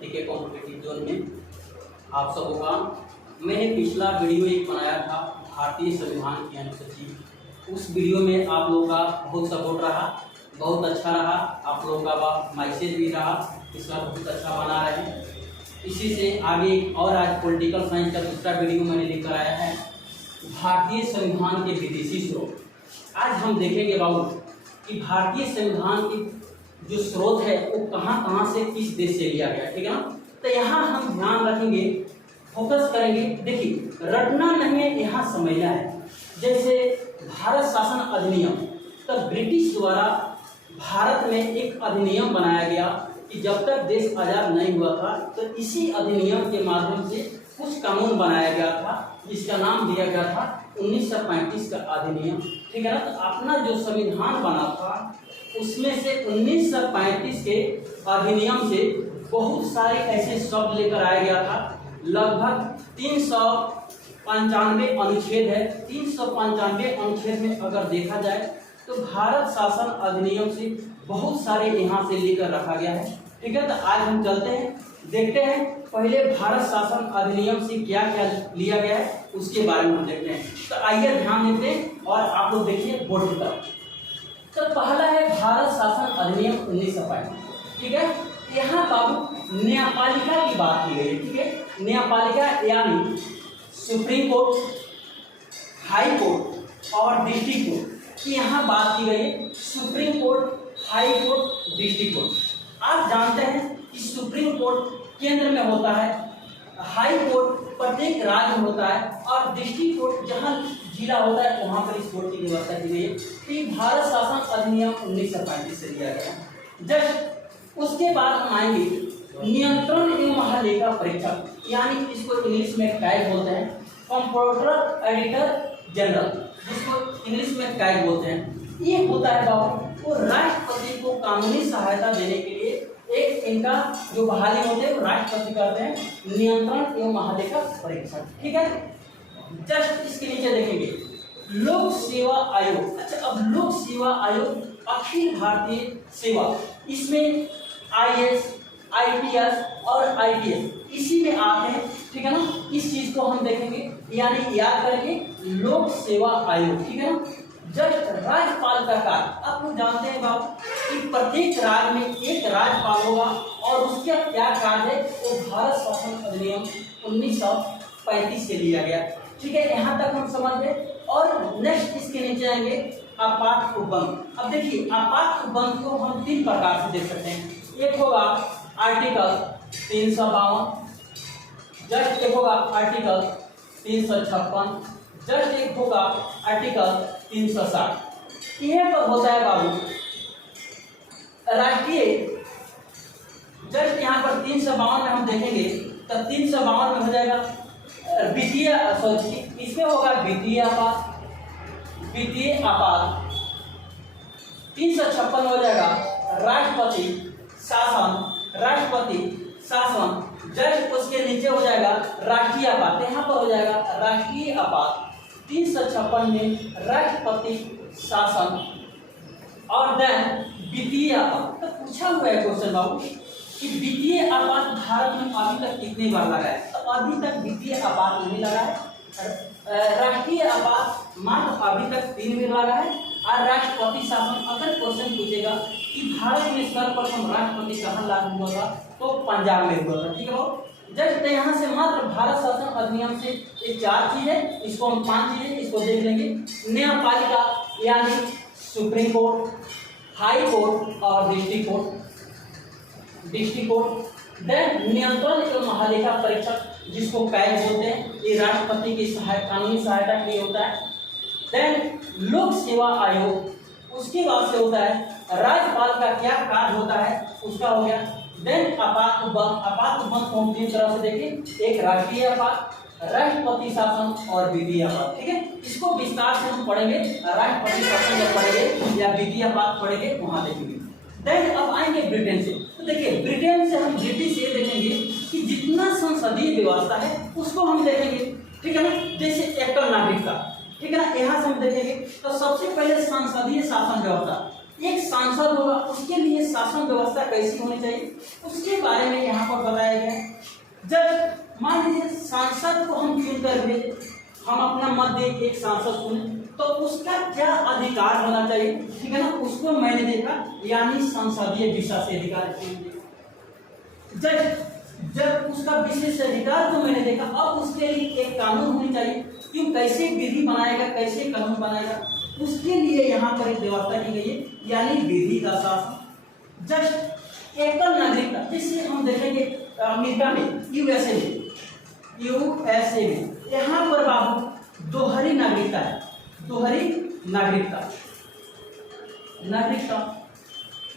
टीके competitive zone में आप सबों का। मैंने पिछला वीडियो एक बनाया था भारतीय संविधान की अनुसूची, उस वीडियो में आप लोगों का बहुत सपोर्ट रहा, बहुत अच्छा रहा, आप लोगों का मैसेज भी रहा, इसका बहुत अच्छा बना रहे हैं। इसी से आगे और आज पॉलिटिकल साइंस का दूसरा वीडियो मैंने लेकर आया है, भारतीय संविधान के विदेशी स्रोत। आज हम देखेंगे बाबू कि भारतीय संविधान की जो स्रोत है वो कहाँ कहाँ से किस देश से लिया गया, ठीक है ना। तो यहाँ हम ध्यान रखेंगे, फोकस करेंगे। देखिए रटना नहीं है, यहाँ समझना है। जैसे भारत शासन अधिनियम, तो ब्रिटिश द्वारा भारत में एक अधिनियम बनाया गया कि जब तक देश आज़ाद नहीं हुआ था तो इसी अधिनियम के माध्यम से कुछ कानून बनाया गया था, जिसका नाम दिया गया था 1935 का अधिनियम, ठीक है ना। तो अपना जो संविधान बना था उसमें से 1935 के अधिनियम से बहुत सारे ऐसे शब्द लेकर आया गया था। लगभग 395 अनुच्छेद है। 395 अनुच्छेद में अगर देखा जाए तो भारत शासन अधिनियम से बहुत सारे यहाँ से लेकर रखा गया है, ठीक है। तो आज हम चलते हैं, देखते हैं पहले भारत शासन अधिनियम से क्या क्या लिया गया है उसके बारे में हम देखते हैं। तो आइए ध्यान देते हैं और आप लोग देखिए बोर्ड की तरफ। तो पहला है भारत शासन अधिनियम 1935, ठीक है। यहाँ बाबू न्यायपालिका की बात की गई है, ठीक है। न्यायपालिका यानी सुप्रीम कोर्ट, हाई कोर्ट और डिस्ट्रिक्ट कोर्ट की यहाँ बात की गई है। Supreme court, high court, district court. आप जानते हैं कि सुप्रीम कोर्ट केंद्र में होता है, हाई कोर्ट प्रत्येक राज्य में होता है और डिस्ट्रिक्ट कोर्ट जहाँ जिला होता है वहाँ पर इस कोर्ट की व्यवस्था की गई है। तो भारत शासन अधिनियम 1935 से लिया गया। जस्ट उसके बाद हम आएंगे नियंत्रण एवं महालेखा परीक्षक, यानी इसको इंग्लिश में कैग बोलते हैं, कंप्ट्रोलर एडिटर जनरल, जिसको इंग्लिश में कैग बोलते हैं। ये होता है बाबू वो राष्ट्रपति को कानूनी सहायता देने के लिए एक इनका जो बहाली होते हैं वो राष्ट्रपति करते हैं, नियंत्रण एवं महालेखा परीक्षक, ठीक है। जस्ट इसके नीचे देखेंगे लोक सेवा आयोग। अच्छा, अब लोक सेवा आयोग अखिल भारतीय सेवा, इसमें IAS, IPS और IPS इसी में आते हैं, ठीक है ना। इस चीज को हम देखेंगे, यानी याद करके लोक सेवा आयोग, ठीक है ना। जस्ट राज्यपाल का कार्य, आप लोग जानते हैं बाबू कि प्रत्येक राज्य में एक राज्यपाल होगा और उसका क्या कार्य है वो भारत शासन अधिनियम 1935 से लिया गया, ठीक है। यहाँ तक हम समझ गए। और नेक्स्ट इसके नीचे आएंगे आपात उपबंध। अब देखिए आपात उपबंध को हम 3 प्रकार से देख सकते हैं। एक होगा आर्टिकल 352, जस्ट एक होगा आर्टिकल 356, जस्ट एक होगा आर्टिकल 360। यह पर होता है बाबू राष्ट्रीय, जस्ट यहाँ पर 352 में हम देखेंगे तो 352 में हो जाएगा वित्तीय, इसमें होगा वित्तीय आपात, वित्तीय आपात। 356 हो जाएगा राष्ट्रपति शासन, राष्ट्रपति शासन। जस्ट उसके नीचे हो जाएगा राष्ट्रीय आपात, यहाँ पर हो जाएगा राष्ट्रीय आपात। 356 में राष्ट्रपति शासन और देन वित्तीय आपात। तो पूछा हुआ है क्वेश्चन बाबू कि वित्तीय आपात भारत में अभी तक कितनी बार लगा है, तो अभी तक वित्तीय आपात नहीं लगा है। राष्ट्रीय आपात मात्र अभी तक 3 बार लगा है। और राष्ट्रपति शासन, अगर क्वेश्चन पूछेगा कि भारत में सर्वप्रथम राष्ट्रपति कहाँ लागू हुआ था तो पंजाब में हुआ था, ठीक है बाबू। जस्ट यहाँ से मात्र भारत शासन अधिनियम से ये 4 चीज है, इसको हम 5 चीजें इसको देख लेंगे। न्यायपालिका यानी सुप्रीम कोर्ट, हाई कोर्ट और डिस्ट्रिक्ट कोर्ट, देन नियंत्रण एवं महालेखा परीक्षक जिसको कैग बोलते हैं, ये राष्ट्रपति की कानूनी सहायता के लिए होता है। देन लोक सेवा आयोग, उसके बाद से होता है राज्यपाल का क्या कार्य होता है उसका हो गया। देन आपात उपबंध, आपात उपबंध को हम 3 तरह से देखें, एक राष्ट्रीय आपात, राष्ट्रपति शासन और वित्तीय आपात, ठीक है। इसको विस्तार से हम पढ़ेंगे, राष्ट्रपति शासन जब पढ़ेंगे या वित्तीय आपात पढ़ेंगे वहां देखेंगे। देन अब आएंगे ब्रिटेन से। तो देखिए ब्रिटेन से हम ब्रिटिश ये देखेंगे कि जितना संसदीय व्यवस्था है उसको हम देखेंगे, ठीक है ना। जैसे एकल नागरिकता, ठीक है ना, यहाँ से हम देखेंगे तो सबसे पहले संसदीय शासन व्यवस्था, एक सांसद होगा उसके लिए शासन व्यवस्था कैसी होनी चाहिए उसके बारे में यहाँ पर बताया सांसद को हम चुन कर भेजे, हम अपना मत दे एक सांसद चुने, तो उसका क्या अधिकार होना चाहिए, ठीक है ना, उसको मैंने देखा, यानी संसदीय विशेष अधिकार। जब उसका विशेष अधिकार को मैंने देखा, अब उसके लिए एक कानून होनी चाहिए, क्यों, कैसे विधि बनाएगा, कैसे कानून बनाएगा, उसके लिए यहाँ पर एक व्यवस्था की गई है, यानी विधि का शासन। जस्ट एकल नागरिकता, जिससे हम देखेंगे अमेरिका में, यूएसए में यहाँ पर बाबू दोहरी नागरिकता है, दोहरी नागरिकता।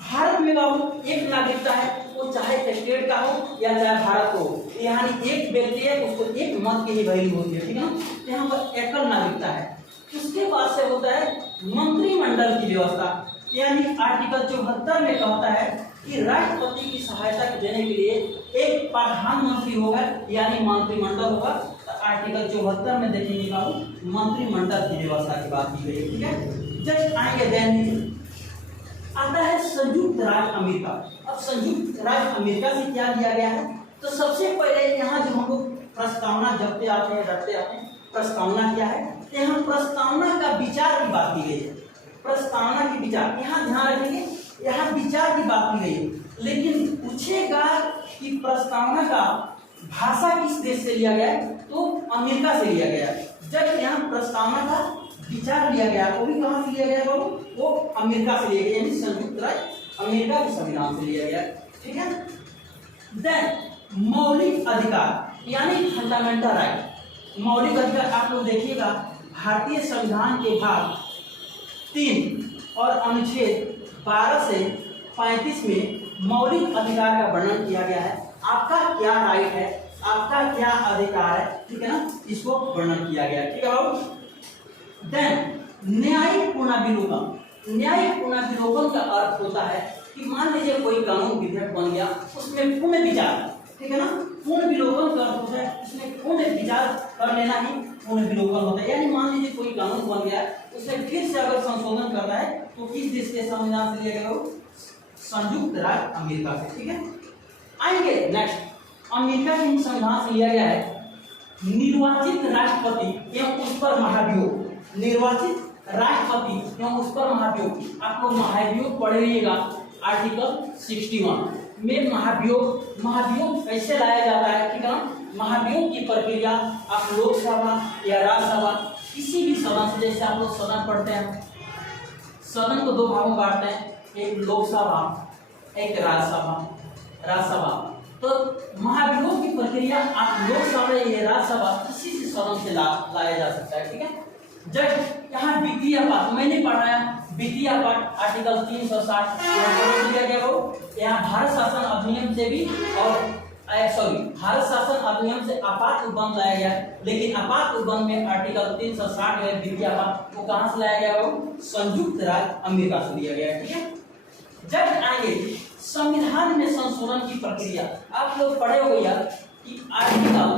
भारत में बाबू एक नागरिकता है, वो चाहे स्टेट का हो या चाहे भारत हो, यानी एक व्यक्ति है, उसको एक मत की ही वैल्यू होती है, ठीक है ना। यहाँ पर एकल नागरिकता है। उसके बाद से होता है मंत्रिमंडल की व्यवस्था, यानी आर्टिकल 74 में कहता है कि राष्ट्रपति की सहायता देने के लिए एक प्रधानमंत्री होगा, यानी मंत्रिमंडल होगा। तो आर्टिकल 74 में देखेंगे बाबू मंत्रिमंडल की व्यवस्था की बात की गई है, ठीक है। जस्ट आएंगे देन आता है संयुक्त राज्य अमेरिका। अब संयुक्त राज्य अमेरिका से क्या लिया गया है, तो सबसे पहले यहाँ जो हम लोग प्रस्तावना रखते आते हैं, प्रस्तावना क्या है, तो यहाँ प्रस्तावना का विचार की बात की गई है, प्रस्तावना की विचार, यहाँ ध्यान रखेंगे, यहाँ विचार की बात की गई है, लेकिन पूछेगा कि प्रस्तावना का भाषा किस देश से लिया गया है, तो अमेरिका से लिया गया है। जब यहाँ प्रस्तावना का विचार लिया गया, वो भी कहाँ से लिया गया बाबू, वो अमेरिका से लिया गया, यानी संयुक्त राज्य अमेरिका के संविधान से लिया गया, ठीक है। देन मौलिक अधिकार, यानी फंडामेंटल राइट। मौलिक अधिकार आप लोग देखिएगा, भारतीय संविधान के भाग 3 और अनुच्छेद 12 से 35 में मौलिक अधिकार का वर्णन किया गया है। आपका क्या राइट है, आपका क्या अधिकार है, ठीक है ना, इसको वर्णन किया गया, ठीक है बाबू। देन न्यायिक पुनर्विलोकन। न्यायिक पुनर्विलोकन का अर्थ होता है कि मान लीजिए कोई कानून विधेयक बन गया, उसमें पुनः विचार, ठीक है ना, पुनर्विलोकन का अर्थ होता है उसमें पुनः विचार कर लेना ही पुनर्विलोकन होता है। यानी मान लीजिए कोई कानून बन गया, उसमें फिर से अगर संशोधन करना है तो किस देश के संविधान से लिया गया, हो संयुक्त राज्य अमेरिका से, ठीक है। आएंगे नेक्स्ट, अमेरिका के संविधान से लिया गया है निर्वाचित राष्ट्रपति एवं उस पर महाभियोग। निर्वाचित राष्ट्रपति एवं उस पर महाभियोग, आप लोग महाभियोग पढ़िएगा आर्टिकल 61 में। महाभियोग कैसे लाया जाता है, ठीक है। महाभियोग की प्रक्रिया आप लोकसभा या राज्यसभा किसी भी सदन से, जैसे आप लोग सदन पढ़ते हैं, सदन को दो भागों में बांटते हैं, एक लोकसभा एक राज्यसभा। तो महाभियोग की प्रक्रिया आप लोकसभा या राज्यसभा किसी से सदन से लाया जा सकता है, ठीक है। जब यहाँ वित्तीय पाठ मैंने पढ़ाया, वित्तीय पाठ आर्टिकल 360 लिया गया हो, यहाँ भारत शासन अधिनियम से भी और भारत शासन अधिनियम से आपात उपबंध लाया गया, लेकिन आपात उपबंध में आर्टिकल 360 है वित्तीय पाठ, वो कहाँ से लाया गया हो, संयुक्त राज्य अमेरिका से लिया गया, ठीक है। जब आएंगे संविधान में संशोधन की प्रक्रिया, आप लोग पढ़े हो यार कि आर्टिकल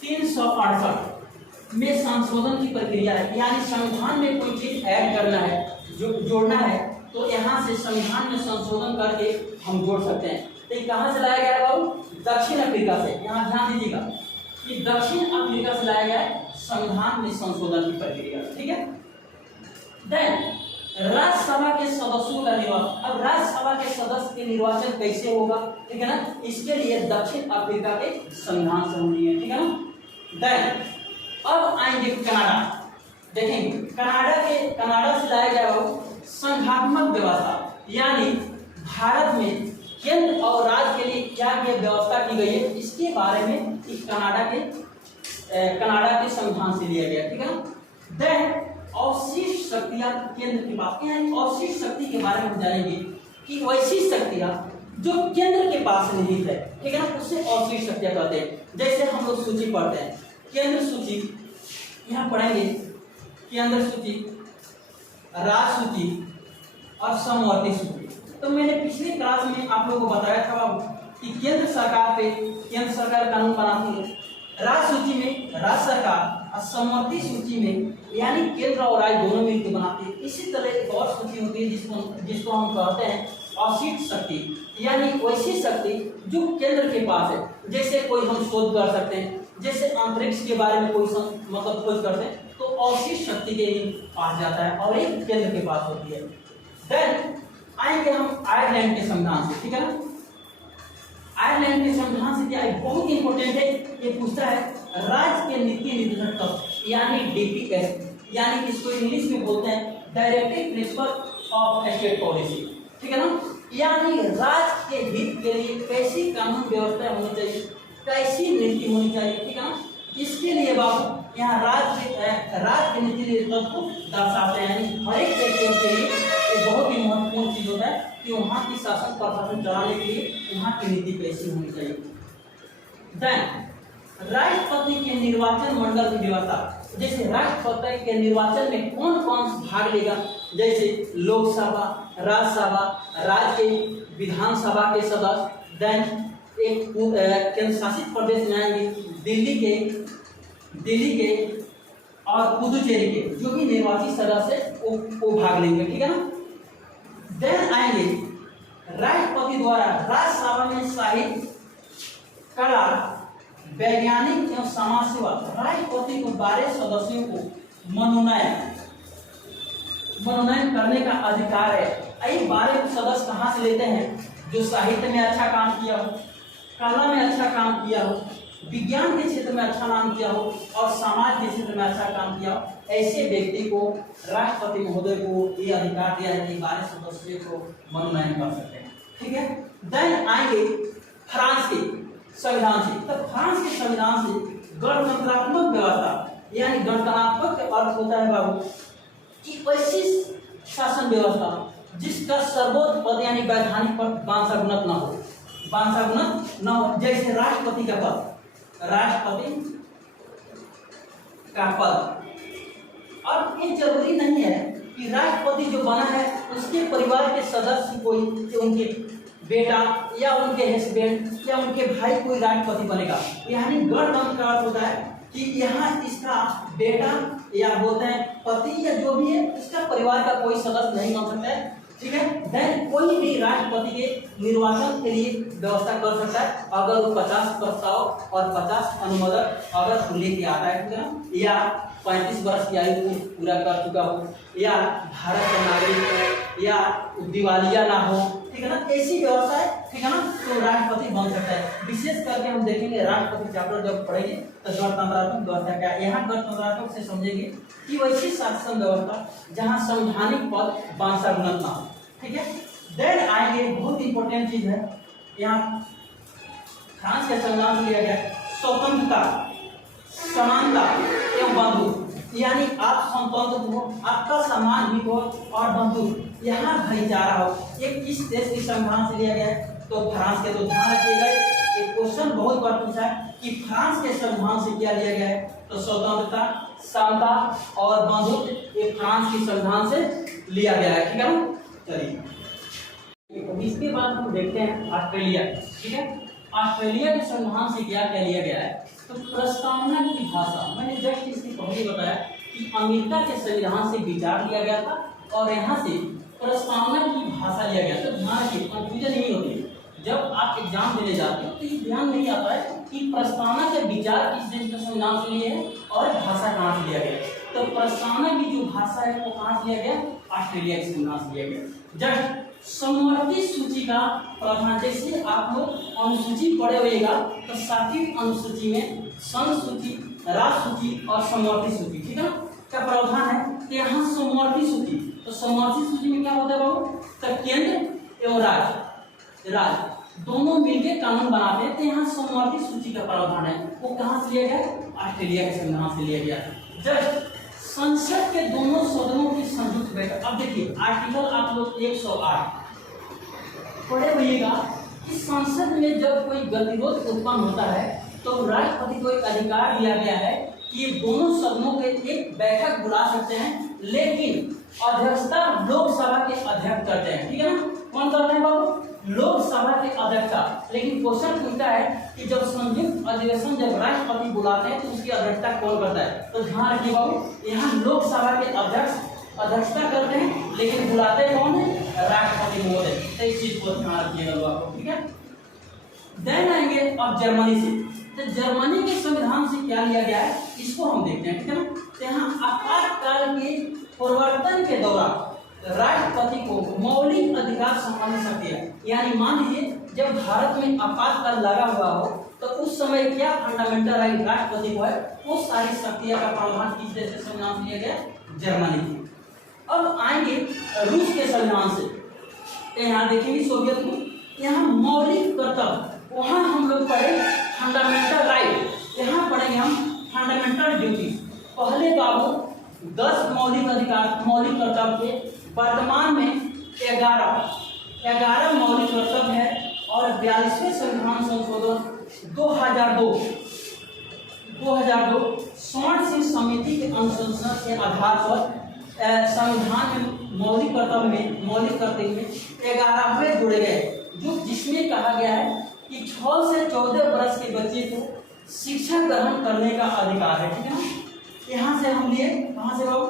368 में संशोधन की प्रक्रिया है, यानी संविधान में कोई चीज ऐड करना है, जोड़ना है, तो यहाँ से संविधान में संशोधन करके हम जोड़ सकते हैं। तो कहाँ से लाया गया है बाबू, दक्षिण अफ्रीका से। यहाँ ध्यान दीजिएगा कि दक्षिण अफ्रीका से लाया गया है संविधान में संशोधन की प्रक्रिया, ठीक है। देन राज्यसभा के सदस्यों का निर्वाचन। अब राज्यसभा के सदस्य के निर्वाचन कैसे होगा, ठीक है ना, इसके लिए दक्षिण अफ्रीका के संविधान से होनी है, ठीक है ना। देन अब आएंगे कनाडा, देखेंगे कनाडा से लाया गया हो संघात्मक व्यवस्था, यानी भारत में केंद्र और राज्य के लिए क्या क्या व्यवस्था की गई है, इसके बारे में इस कनाडा के संविधान से लिया गया, ठीक है ना। देन अवशिष्ट शक्तियां केंद्र के पास, यानी अवशिष्ट शक्ति के बारे में हम जानेंगे कि वैसी शक्तियां जो केंद्र के पास नहीं है, ठीक है ना, उससे अवशिष्ट शक्तियां कहते हैं। जैसे हम लोग सूची पढ़ते हैं, केंद्र सूची, यहाँ पढ़ेंगे केंद्र सूची, राज्य सूची और समवर्ती सूची। तो मैंने पिछली क्लास में आप लोगों को बताया था बाबू कि केंद्र सरकार कानून बनाती है, राज्य सूची में राज्य सरकार और समवर्ती सूची में यानी केंद्र और राज्य दोनों मिलकर बनाते हैं। इसी तरह एक और सूची होती है जिसको हम कहते हैं अवशिष्ट शक्ति, यानी वैसी शक्ति जो केंद्र के पास है। जैसे कोई हम शोध कर सकते हैं, जैसे अंतरिक्ष के बारे में कोई मतलब खोज करते हैं तो अवशिष्ट शक्ति के ही पास जाता है और एक केंद्र के पास होती है। देन आएंगे हम आयरलैंड के संविधान से, ठीक है ना। आयरलैंड के संविधान से क्या है, बहुत इंपॉर्टेंट है, ये पूछता है राज्य के नीति निर्धारण तत्व यानी डीपीएस, यानी इसको इंग्लिश में बोलते हैं directive principle of state policy, ठीक है ना। यानी राज्य के हित के लिए कैसी कानून व्यवस्था होनी चाहिए, कैसी नीति होनी चाहिए, ठीक है ना। इसके लिए बाबू यहाँ राज्य के नीति निर्धारण को दर्शाते हैं, यानी हर एक व्यक्ति के लिए ये बहुत ही महत्वपूर्ण चीज होता है कि वहाँ की शासन प्रशासन चलाने के लिए वहाँ की नीति कैसी होनी चाहिए। देन राष्ट्रपति के निर्वाचन मंडल की व्यवस्था, जैसे राष्ट्रपति के निर्वाचन में कौन कौन भाग लेगा, जैसे लोकसभा, राज्यसभा, राज्य के विधानसभा के सदस्य। देन एक केंद्र शासित प्रदेश में आएंगे दिल्ली के और पुदुचेरी के जो भी निर्वाचित सदस्य वो भाग लेंगे, ठीक है ना। देन आएंगे राष्ट्रपति द्वारा राज्यसभा में साहित्य, कला, वैज्ञानिक एवं समाज सेवा, राष्ट्रपति को 12 सदस्यों को मनोनयन करने का अधिकार है। ये 12 सदस्य कहाँ से लेते हैं, जो साहित्य में अच्छा काम किया हो, कला में अच्छा काम किया हो, विज्ञान के क्षेत्र में अच्छा नाम किया हो और समाज के क्षेत्र में अच्छा काम किया हो, ऐसे व्यक्ति को राष्ट्रपति महोदय को ये अधिकार दिया है कि 12 सदस्यों को मनोनयन कर सकते हैं, ठीक है। देन आएंगे फ्रांस के संविधान से। तो फ्रांस के संविधान से गणतंत्रात्मक व्यवस्था, यानी गणतंत्रात्मक का अर्थ होता है बाबू कि ऐसी शासन व्यवस्था जिसका सर्वोच्च पद यानी वैधानिक पद वांछागुणत न हो, जैसे राष्ट्रपति का पद और ये जरूरी नहीं है कि राष्ट्रपति जो बना है उसके परिवार के सदस्य कोई, उनके बेटा या उनके हस्बैंड या उनके भाई कोई राष्ट्रपति बनेगा। यानी गणतंत्र का अर्थ होता है कि यहाँ इसका बेटा या बोलते हैं पति या जो भी है इसका परिवार का कोई सदस्य नहीं बन सकता है, ठीक है। देन कोई भी राष्ट्रपति के निर्वाचन के लिए व्यवस्था कर सकता है अगर वो 50 प्रस्ताव और 50 अनुमोदन अगर लेके आता है, ठीक है ना, या 35 वर्ष की आयु को पूरा कर चुका हो, या भारत का नागरिक हो, या दिवालिया ना हो, ठीक है ना, ऐसी व्यवस्था है, ठीक है ना, तो राष्ट्रपति बन सकता है। विशेष करके हम देखेंगे राष्ट्रपति चैप्टर जब पढ़ेंगे तो गणतंत्रात्मक व्यवस्था क्या है, यहाँ गणतंत्रात्मक से समझेंगे कि वैसी शासन व्यवस्था जहाँ संवैधानिक पद वांछागुणत ना हो, ठीक है। देन आएंगे बहुत इंपॉर्टेंट चीज है, यहाँ फ्रांस के संविधान से लिया गया स्वतंत्रता, समानता एवं बंधुत्व, यानी आप स्वतंत्र हो, आपका सम्मान भी हो और बंधुत्व, यहाँ भाईचारा हो। एक किस देश के संविधान से लिया गया है, तो फ्रांस के। तो ध्यान रखिएगा, एक क्वेश्चन बहुत बार पूछा है कि फ्रांस के संविधान से क्या लिया गया है, तो स्वतंत्रता, समता और बंधुत्व ये फ्रांस के संविधान से लिया गया है, ठीक है ना। चलिए इसके बाद हम देखते हैं ऑस्ट्रेलिया, ठीक है। ऑस्ट्रेलिया के संविधान से क्या क्या लिया गया है, तो प्रस्तावना की भाषा, मैंने जस्ट इसकी पहले बताया कि अमेरिका के संविधान से विचार लिया गया था और यहाँ से प्रस्तावना की भाषा लिया गया। तो ध्यान रखिए, कंफ्यूजन नहीं होती है जब आप एग्जाम देने जाते हो तो ये ध्यान नहीं आता है कि प्रस्तावना के विचार किस देश के संविधान से लिए है और भाषा कहाँ से लिया गया। तो प्रस्तावना की जो भाषा है वो कहाँ से लिया गया, ऑस्ट्रेलिया के संविधान से लिया गया। जस्ट समवर्ती सूची का प्रावधान, जैसे आप लोग अनुसूची पढ़े होगा तो 7वीं अनुसूची में संसूची, राजसूची और समवर्ती सूची, ठीक है ना, का प्रावधान है। तो यहाँ समवर्ती सूची, तो समवर्ती सूची में क्या होता है बाबू, तो केंद्र एवं राज्य दोनों मिलकर कानून बनाते हैं। तो यहाँ समवर्ती सूची का प्रावधान है, वो कहाँ से लिया गया, ऑस्ट्रेलिया के संविधान से लिया गया। जस्ट संसद के दोनों सदनों की संयुक्त बैठक। अब देखिए आर्टिकल आप लोग 108 पढ़े होइएगा कि संसद में जब कोई गतिरोध उत्पन्न होता है तो राष्ट्रपति को एक अधिकार दिया गया है कि दोनों सदनों के एक बैठक बुला सकते हैं, लेकिन अध्यक्षता लोकसभा के अध्यक्ष करते हैं, ठीक है ना। कौन करते हैं बाबू, लोकसभा के अध्यक्षता। लेकिन क्वेश्चन पूछता है कि जब संयुक्त अधिवेशन जब राष्ट्रपति बुलाते हैं तो उसकी अध्यक्षता कौन करता है। तो ध्यान रखिए बाबू, यहाँ लोकसभा के अध्यक्ष अध्यक्षता करते हैं लेकिन बुलाते कौन है, राष्ट्रपति महोदय। तो इस चीज को ध्यान रखिएगा आपको, ठीक है। देन आएंगे अब जर्मनी से। तो जर्मनी के संविधान से क्या लिया गया है इसको हम देखते हैं, ठीक है ना। तो यहाँ आपातकाल के प्रवर्तन के दौरान राष्ट्रपति को मौलिक अधिकार संबंधी शक्तियां, यानी मान लीजिए जब भारत में आपातकाल लगा हुआ हो तो उस समय क्या फंडामेंटल राइट राष्ट्रपति को है, वो सारी शक्तियां का प्रावधान किस देश के संविधान से लिया गया, जर्मनी की। अब आएंगे रूस के संविधान से, तो यहाँ देखेंगे सोवियत में, यहाँ मौलिक कर्तव्य, वहाँ हम लोग पढ़े फंडामेंटल राइट, यहाँ पढ़ेंगे हम फंडामेंटल ड्यूटी। पहले बाबू 10 मौलिक अधिकार मौलिक कर्तव्य थे, वर्तमान में 11 मौलिक कर्तव्य है। और 42वें संविधान संशोधन 2002 स्वर्ण सिंह समिति के अनुशंसा के आधार पर संविधान में मौलिक कर्तव्य में 11वें जोड़े गए, जो जिसमें कहा गया है कि 6 से 14 वर्ष के बच्चे को शिक्षा ग्रहण करने का अधिकार है, ठीक है ना। यहाँ से हम लिए कहाँ से बाबू,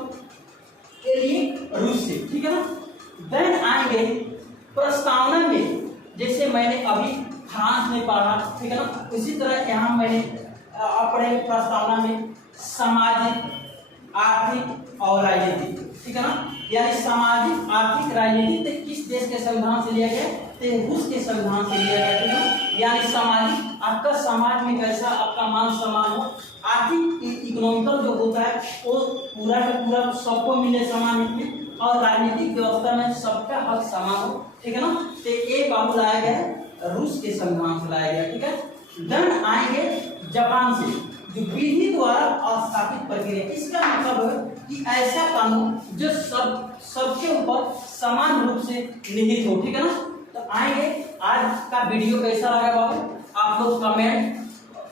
के लिए रूस से, ठीक है ना। देन आएंगे प्रस्तावना में, जैसे मैंने अभी फ्रांस में पढ़ा, ठीक है ना, उसी तरह यहाँ मैंने अपने प्रस्तावना में सामाजिक, आर्थिक और राजनीतिक, ठीक है ना, यानी सामाजिक, आर्थिक, राजनीतिक किस देश के संविधान से लिया गया, तो रूस के संविधान से लिया गया, ठीक है ना। यानी सामाजिक, आपका समाज में कैसा आपका मान सम्मान हो, आर्थिक इकोनॉमिकल जो होता है वो पूरा का पूरा सबको मिले समान में, और राजनीतिक व्यवस्था में सबका हक समान हो, ठीक है ना। तो ये बाबू लाया गया है रूस के संविधान से लाया गया, ठीक है। देन आएंगे जापान से, जो विधि द्वारा स्थापित प्रक्रिया, इसका मतलब है कि ऐसा कानून जो सबके ऊपर समान रूप से निहित हो, ठीक है ना। तो आएंगे, आज का वीडियो कैसा लगा बाबू, आप लोग कमेंट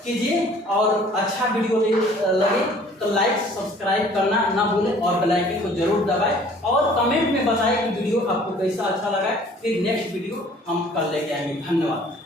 कीजिए, और अच्छा वीडियो लगे तो लाइक सब्सक्राइब करना ना भूलें, और बेल आइकन को जरूर दबाएं, और कमेंट में बताएं कि वीडियो आपको कैसा अच्छा लगा है। फिर नेक्स्ट वीडियो हम कल लेके आएंगे। धन्यवाद।